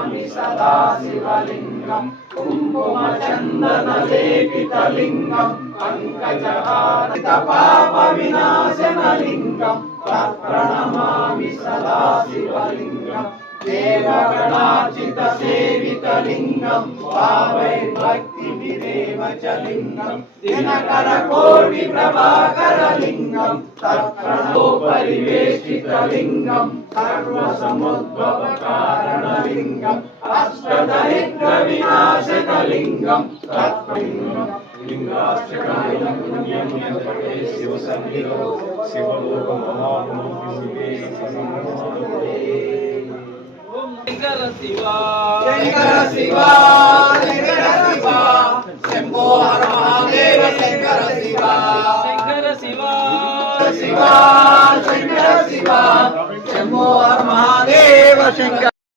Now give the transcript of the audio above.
ప్రణమామి సదా శివలింగం కుంకుమచందనలేపితలింగం పంకజహారిత పాప వినాశనలింగం ప్రణమామి సదా శివలింగం దేవగణార్చిత సేవితలింగం భావైర్భక్తి విరేవ చ లింగం దినకర కోటి ప్రభాకరలింగం తత్ప్రణో పరివేష్టితలింగం సర్వసముద్భవ కారణలింగం అష్టదరిద్ర వినాశకలింగం తత్లింగం లింగాష్టకాయ పుణ్యం యంత్రే శివ సన్నిధో శివలోక మహాత్మో శివే సమన్వతే శంకర శివా శంకర శివా శంకర శివా శంభో హర మహాదేవ శంకర శివా శంకర శివా శివా శంకర శివా శంభో హర మహాదేవ శంకర